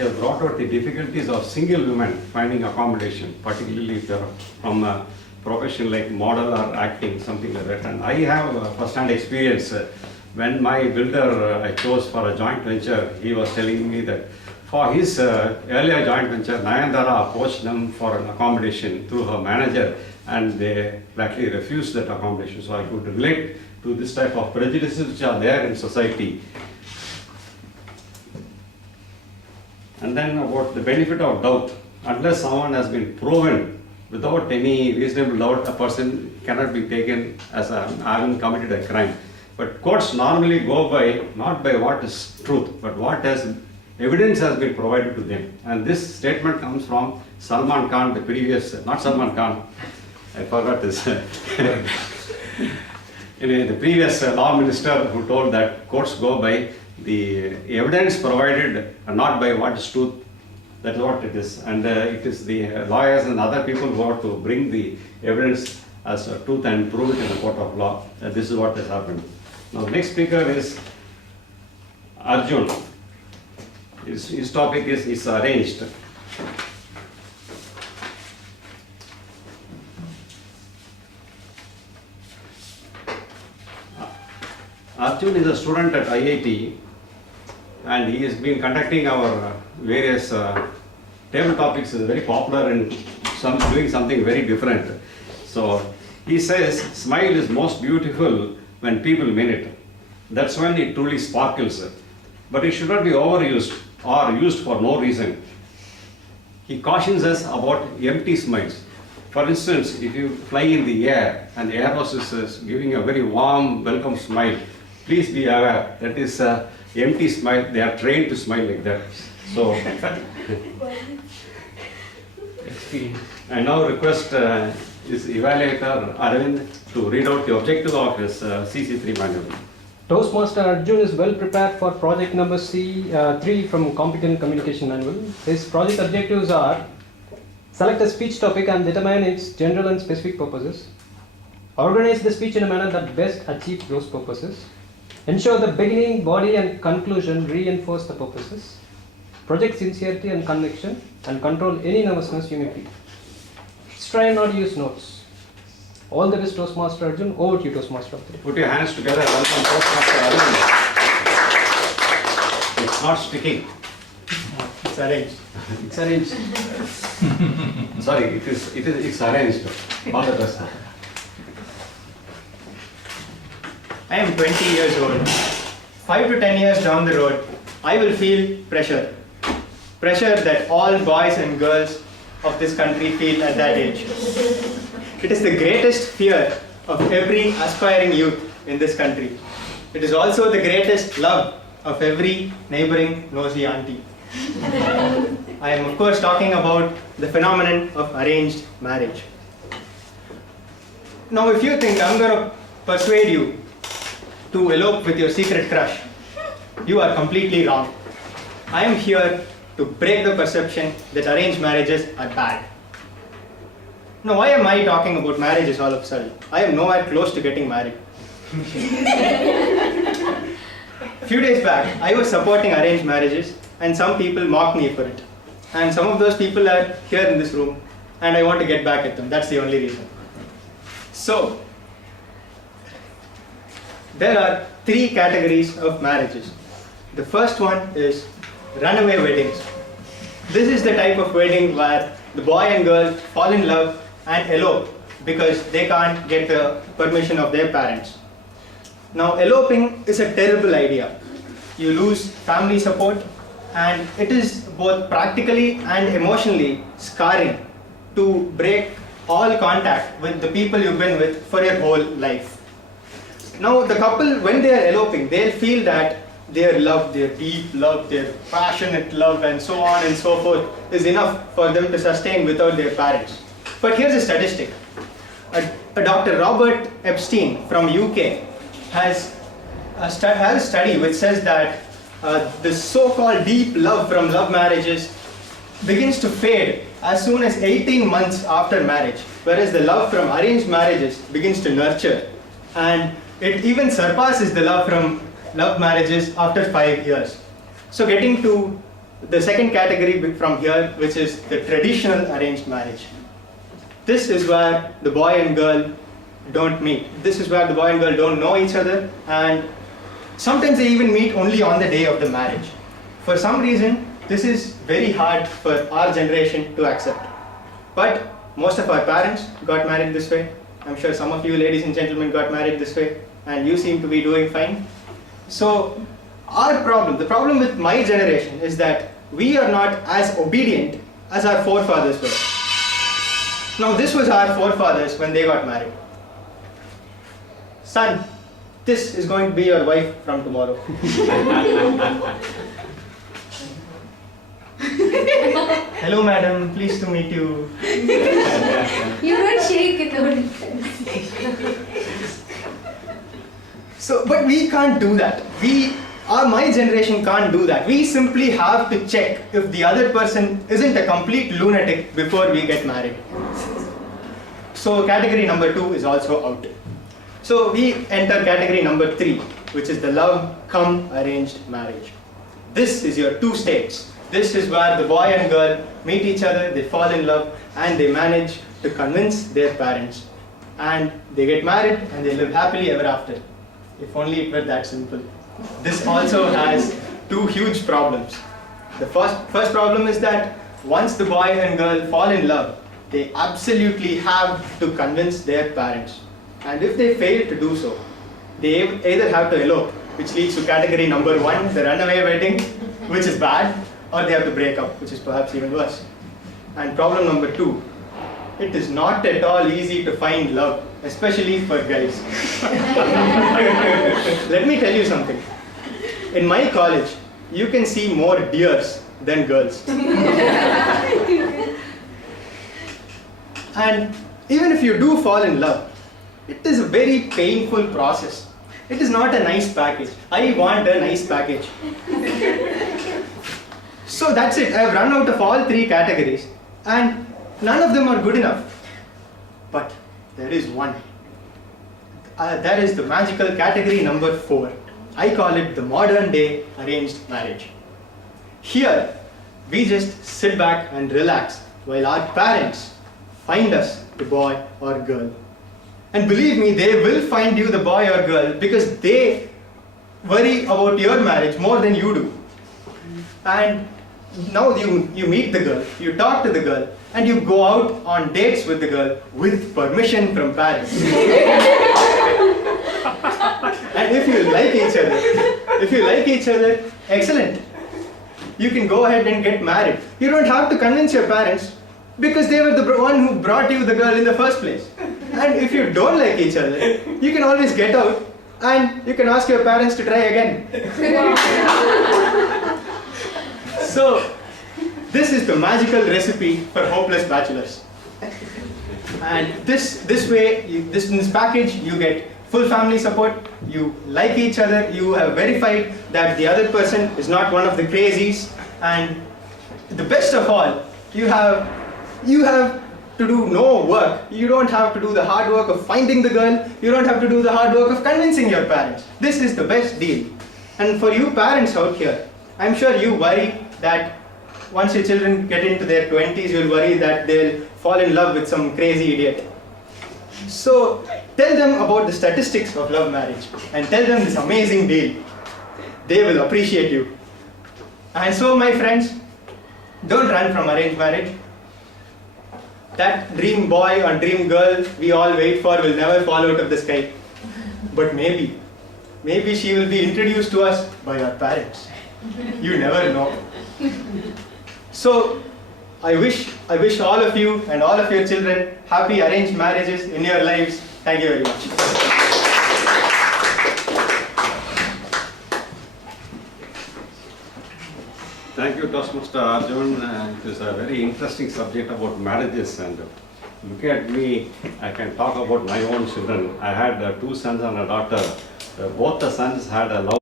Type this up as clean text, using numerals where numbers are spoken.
he has brought out the difficulties of single women finding accommodation, particularly if they are from a profession like model or acting, something like that. And I have first-hand experience. When my builder I chose for a joint venture, he was telling me that for his earlier joint venture, Nayandara approached them for an accommodation through her manager, and they flatly refused that accommodation. So I could relate to this type of prejudices which are there in society. And then about the benefit of doubt. Unless someone has been proven without any reasonable doubt, a person cannot be taken as having committed a crime. But courts normally go by not by what is truth, but what evidence has been provided to them. And this statement comes from Salman Khan, the previous, not Salman Khan, I forgot this. The previous law minister who told that courts go by the evidence provided and not by what is truth. That's what it is. And it is the lawyers and other people who have to bring the evidence as a truth and prove it in the court of law. This is what has happened. Now the next speaker is Arjun. His topic is arranged. Arjun is a student at IIT, and he has been conducting our various table topics. Is very popular and doing something very different. So he says, smile is most beautiful when people mean it. That's when it truly sparkles. But it should not be overused or used for no reason. He cautions us about empty smiles. For instance, if you fly in the air and the air hostess is giving a very warm welcome smile, please be aware that is an empty smile. They are trained to smile like that. So, I now request his evaluator Arjun to read out the objective of his CC3 manual. Toastmaster Arjun is well prepared for project number C3 from Competent Communication Manual. His project objectives are: select a speech topic and determine its general and specific purposes. Organize the speech in a manner that best achieves those purposes. Ensure the beginning, body and conclusion reinforce the purposes. Project sincerity and conviction, and control any nervousness you may feel. Try and not use notes. All the best, Toastmaster Arjun. Over to you, Toastmaster Arjun. Put your hands together. Welcome, Toastmaster Arjun. It's not sticking. It's arranged. It's arranged. Sorry, it's arranged. All the best. I am 20 years old. 5 to 10 years down the road, I will feel pressure. Pressure that all boys and girls of this country feel at that age. It is the greatest fear of every aspiring youth in this country. It is also the greatest love of every neighboring nosy auntie. I am of course talking about the phenomenon of arranged marriage. Now if you think I'm going to persuade you to elope with your secret crush, you are completely wrong. I am here to break the perception that arranged marriages are bad. Now why am I talking about marriages all of a sudden? I am nowhere close to getting married. A few days back, I was supporting arranged marriages and some people mocked me for it. And some of those people are here in this room and I want to get back at them. That's the only reason. So, there are 3 categories of marriages. The first one is runaway weddings. This is the type of wedding where the boy and girl fall in love and elope because they can't get the permission of their parents. Now, eloping is a terrible idea. You lose family support and it is both practically and emotionally scarring to break all contact with the people you've been with for your whole life. Now, the couple, when they are eloping, they'll feel that their love, their deep love, their passionate love and so on and so forth is enough for them to sustain without their parents. But here's a statistic. A Dr. Robert Epstein from UK has a study which says that the so-called deep love from love marriages begins to fade as soon as 18 months after marriage, whereas the love from arranged marriages begins to nurture, and it even surpasses the love from love marriages after 5 years. So getting to the second category from here, which is the traditional arranged marriage. This is where the boy and girl don't meet. This is where the boy and girl don't know each other, and sometimes they even meet only on the day of the marriage. For some reason, this is very hard for our generation to accept. But most of our parents got married this way. I'm sure some of you ladies and gentlemen got married this way, and you seem to be doing fine. So the problem with my generation is that we are not as obedient as our forefathers were. Now this was our forefathers when they got married. Son, this is going to be your wife from tomorrow. Hello madam, pleased to meet you. You don't shake it out. So, but we can't do that. My generation can't do that. We simply have to check if the other person isn't a complete lunatic before we get married. So category number 2 is also out. So we enter category number 3, which is the love cum arranged marriage. This is your 2 states. This is where the boy and girl meet each other, they fall in love, and they manage to convince their parents. And they get married and they live happily ever after. If only it were that simple. This also has 2 huge problems. The first problem is that once the boy and girl fall in love, they absolutely have to convince their parents. And if they fail to do so, they either have to elope, which leads to category number 1, the runaway wedding, which is bad, or they have to break up, which is perhaps even worse. And problem number 2, it is not at all easy to find love, especially for guys. Let me tell you something. In my college, you can see more deers than girls. And even if you do fall in love, it is a very painful process. It is not a nice package. I want a nice package. So that's it. I have run out of all 3 categories, and none of them are good enough. But there is one. That is the magical category number 4. I call it the modern day arranged marriage. Here, we just sit back and relax while our parents find us the boy or girl. And believe me, they will find you the boy or girl because they worry about your marriage more than you do. And now you meet the girl, you talk to the girl, and you go out on dates with the girl with permission from parents. And if you like each other, excellent. You can go ahead and get married. You don't have to convince your parents because they were the one who brought you the girl in the first place. And if you don't like each other, you can always get out and you can ask your parents to try again. So, this is the magical recipe for hopeless bachelors. And this way, in this package, you get full family support, you like each other, you have verified that the other person is not one of the crazies, and the best of all, you have to do no work. You don't have to do the hard work of finding the girl, you don't have to do the hard work of convincing your parents. This is the best deal. And for you parents out here, I'm sure you worry that once your children get into their 20s, you'll worry that they'll fall in love with some crazy idiot. So tell them about the statistics of love marriage and tell them this amazing deal. They will appreciate you. And so my friends, don't run from arranged marriage. That dream boy or dream girl we all wait for will never fall out of the sky. But maybe she will be introduced to us by our parents. You never know. So I wish all of you and all of your children happy arranged marriages in your lives. Thank you very much. Thank you, Toastmaster Arjun. It is a very interesting subject about marriages, and look at me, I can talk about my own children. I had 2 sons and a daughter. Both the sons had a love